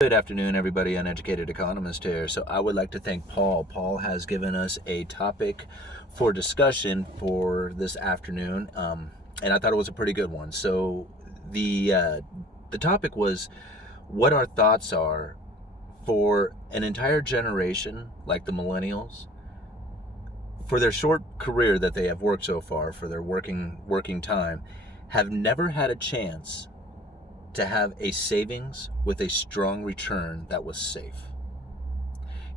Good afternoon, everybody. Uneducated Economist here. So I would like to thank Paul. Paul has given us a topic for discussion for this afternoon, and I thought it was a pretty good one. So the topic was what our thoughts are for an entire generation, like the millennials, for their short career that they have worked so far, for their working time, have never had a chance to have a savings with a strong return that was safe.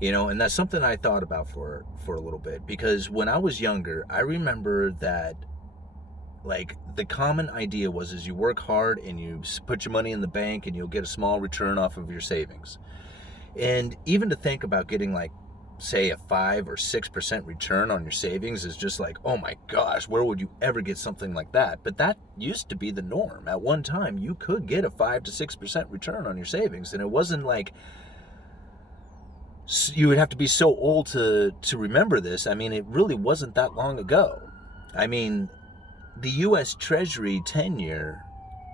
And that's something I thought about for a little bit, because when I was younger, I remember that like the common idea was is you work hard and you put your money in the bank and you'll get a small return off of your savings. And even to think about getting like say a 5 or 6% return on your savings is just like, oh my gosh, where would you ever get something like that? But that used to be the norm. At one time, you could get a 5 to 6% return on your savings, and it wasn't like you would have to be so old to remember this. I mean, it really wasn't that long ago. I mean, the U.S. Treasury 10-year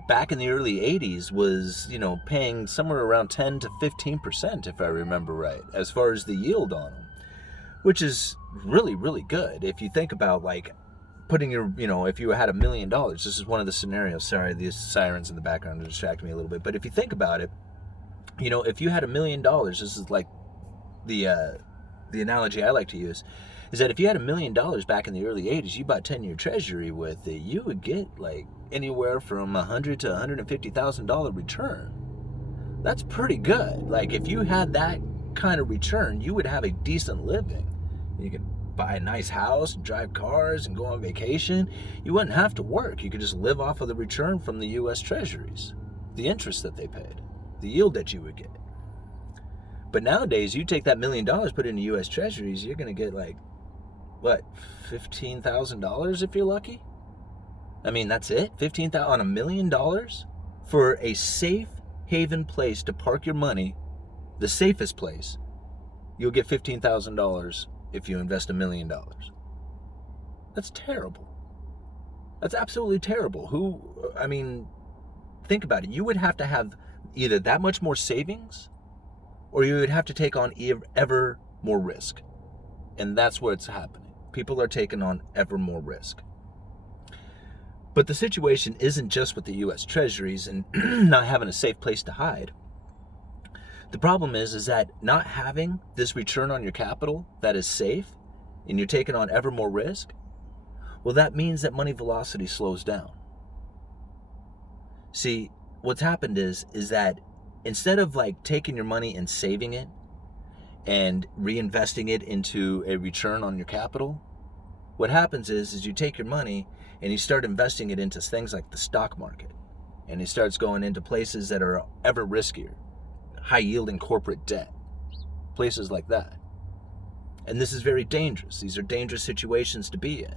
back in the early 80s was, paying somewhere around 10 to 15%, if I remember right, as far as the yield on them, which is really, really good. If you think about like putting your, if you had $1 million, this is one of the scenarios. Sorry, these sirens in the background are distracting me a little bit. But if you think about it, if you had $1 million, this is like the analogy I like to use, is that if you had $1 million back in the early 80s, you bought 10-year Treasury with it, you would get like anywhere from $100,000 to $150,000 return. That's pretty good. Like if you had that kind of return, you would have a decent living. You could buy a nice house, drive cars, and go on vacation. You wouldn't have to work. You could just live off of the return from the U.S. Treasuries, the interest that they paid, the yield that you would get. But nowadays, you take that $1 million, put it into U.S. Treasuries, you're going to get like, what, $15,000 if you're lucky? I mean, that's it? $15,000 on $1 million for a safe haven place to park your money, the safest place. You'll get $15,000 if you invest $1 million. That's terrible. That's absolutely terrible. Think about it. You would have to have either that much more savings, or you would have to take on ever more risk. And that's what's happening. People are taking on ever more risk. But the situation isn't just with the U.S. Treasuries and not having a safe place to hide. The problem is that not having this return on your capital that is safe, and you're taking on ever more risk, well, that means that money velocity slows down. See, what's happened is that instead of like taking your money and saving it and reinvesting it into a return on your capital, what happens is you take your money and you start investing it into things like the stock market, and it starts going into places that are ever riskier, high yielding corporate debt, places like that. And this is very dangerous. These are dangerous situations to be in.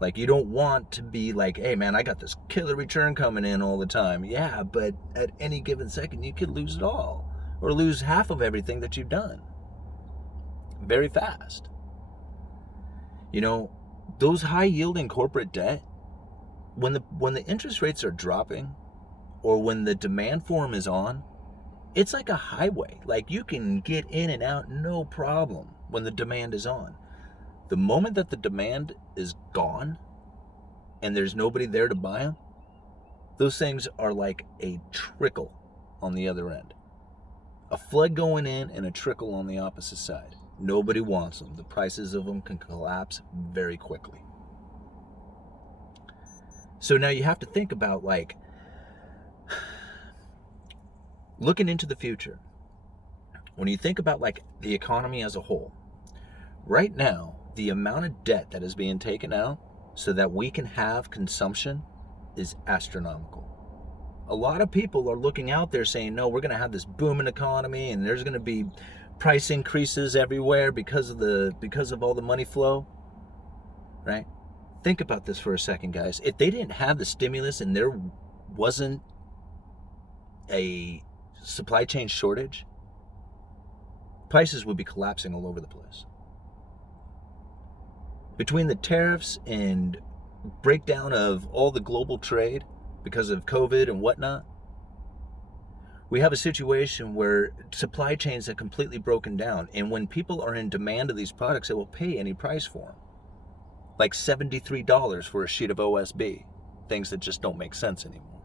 Like, you don't want to be like, hey man, I got this killer return coming in all the time. Yeah, but at any given second you could lose it all, or lose half of everything that you've done very fast. Those high yielding corporate debt, when the interest rates are dropping, or when the demand for them is on, it's like a highway. Like, you can get in and out no problem when the demand is on. The moment that the demand is gone and there's nobody there to buy them, those things are like a trickle on the other end. A flood going in and a trickle on the opposite side. Nobody wants them. The prices of them can collapse very quickly. So now you have to think about like looking into the future. When you think about like the economy as a whole, right now, the amount of debt that is being taken out so that we can have consumption is astronomical. A lot of people are looking out there saying, no, we're going to have this booming economy and there's going to be price increases everywhere because of all the money flow, right? Think about this for a second, guys. If they didn't have the stimulus and there wasn't a supply chain shortage, prices would be collapsing all over the place. Between the tariffs and breakdown of all the global trade because of COVID and whatnot, We have a situation where supply chains have completely broken down, and when people are in demand of these products, they will pay any price for them. Like $73 for a sheet of OSB, things that just don't make sense anymore.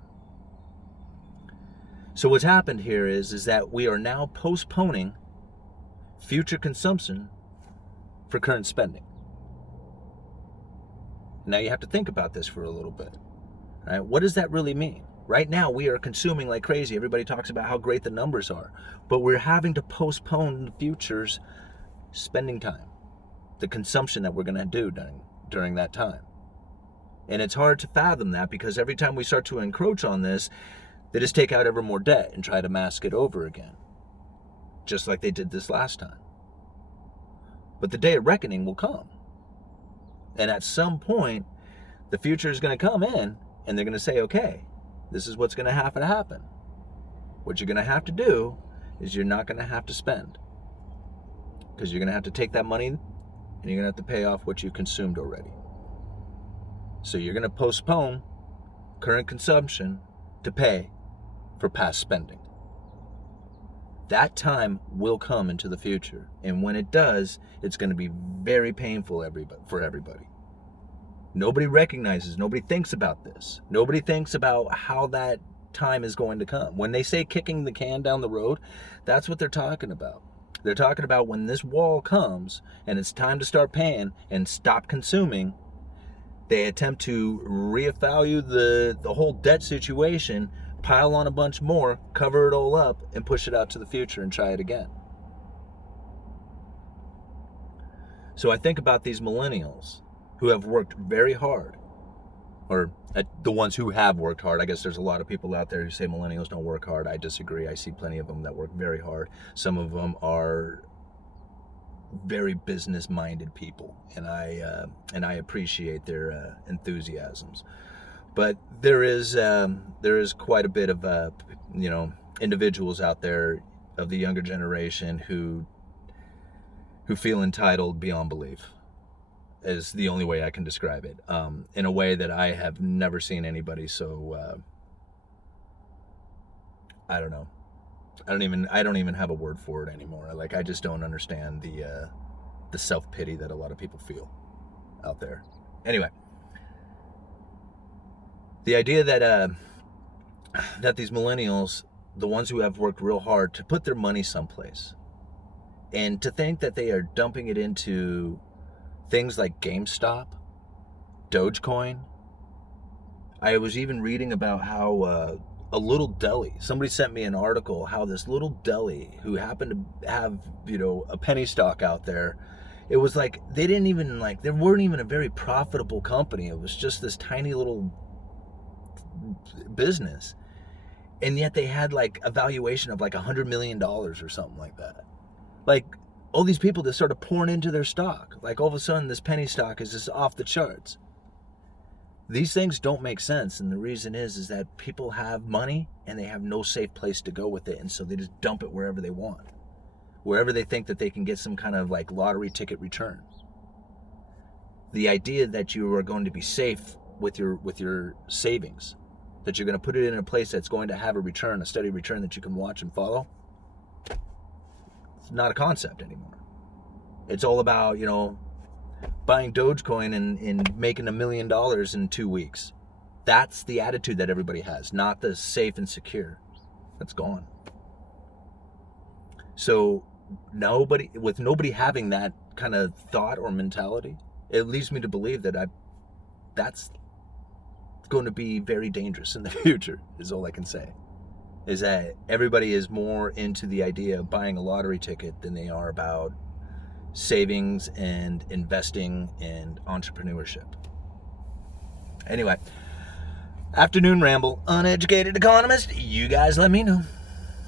So what's happened here is that we are now postponing future consumption for current spending. Now you have to think about this for a little bit. Right? What does that really mean? Right now we are consuming like crazy. Everybody talks about how great the numbers are, but we're having to postpone the future's spending time, the consumption that we're going to do during that time. And it's hard to fathom that, because every time we start to encroach on this, they just take out ever more debt and try to mask it over again, just like they did this last time. But the day of reckoning will come. And at some point, the future is going to come in, and they're going to say, okay, this is what's going to have to happen. What you're going to have to do is you're not going to have to spend, because you're going to have to take that money and you're going to have to pay off what you consumed already. So you're going to postpone current consumption to pay for past spending. That time will come into the future, and when it does, it's going to be very painful for everybody. Nobody recognizes, nobody thinks about this. Nobody thinks about how that time is going to come. When they say kicking the can down the road, that's what they're talking about. They're talking about when this wall comes and it's time to start paying and stop consuming, they attempt to revalue the whole debt situation, pile on a bunch more, cover it all up, and push it out to the future and try it again. So I think about these millennials who have worked very hard, or the ones who have worked hard. I guess there's a lot of people out there who say millennials don't work hard. I disagree. I see plenty of them that work very hard. Some of them are very business-minded people, and I appreciate their enthusiasms. But there is quite a bit of individuals out there of the younger generation who feel entitled beyond belief, is the only way I can describe it. In a way that I have never seen anybody so. I don't know. I don't even have a word for it anymore. Like, I just don't understand the self-pity that a lot of people feel out there. Anyway. The idea that these millennials, the ones who have worked real hard to put their money someplace, and to think that they are dumping it into things like GameStop, Dogecoin. I was even reading about how a little deli, somebody sent me an article, how this little deli who happened to have, a penny stock out there, it was like they weren't even a very profitable company. It was just this tiny little business, and yet they had like a valuation of like $100 million or something like that. Like, all these people that started pouring into their stock, like all of a sudden this penny stock is just off the charts. These things don't make sense, and the reason is that people have money and they have no safe place to go with it, and so they just dump it wherever they want, wherever they think that they can get some kind of like lottery ticket return. The idea that you are going to be safe with your savings, that you're going to put it in a place that's going to have a return, a steady return that you can watch and follow, it's not a concept anymore. It's all about, buying Dogecoin and making $1 million in 2 weeks. That's the attitude that everybody has, not the safe and secure. That's gone. So with nobody having that kind of thought or mentality, it leads me to believe that that's going to be very dangerous in the future, is all I can say. Is that everybody is more into the idea of buying a lottery ticket than they are about savings and investing and entrepreneurship. Anyway, afternoon ramble, uneducated economist, you guys let me know.